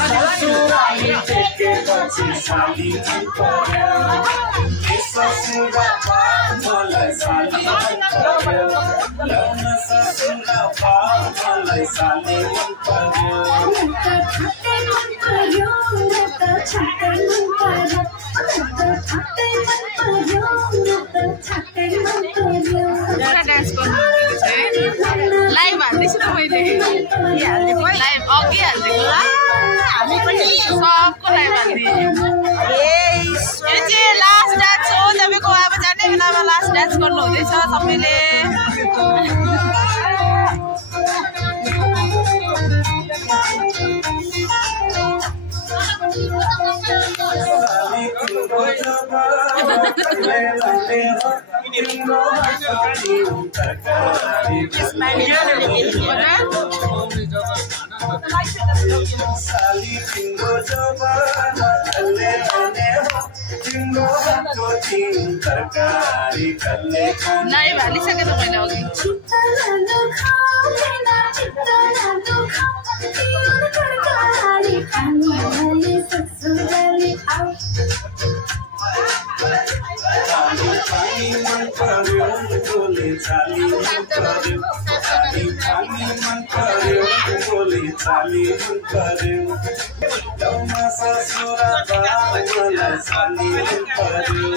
ससुराली टेकेपछि साली मन पर्यो ससुरा मलाई साली मन पर्यो ल्याउन ससुरा मलाई साली मन पर्यो लाइभ हाल्दैछु न मैले लाइभ अघि हालिदिएको ल हामी पनि सबको लाइभ हालिदिए यो चाहिँ लास्ट डान्स हो तपाईँको अब जाने बेलामा लास्ट डान्स गर्नु हुँदैछ सबैले लाइभ हालिसकेँ त मैले अघि मन पर्यो गोली चाली मन पर्यो ल्याउन ससुरा मलाई साली मन पर्यो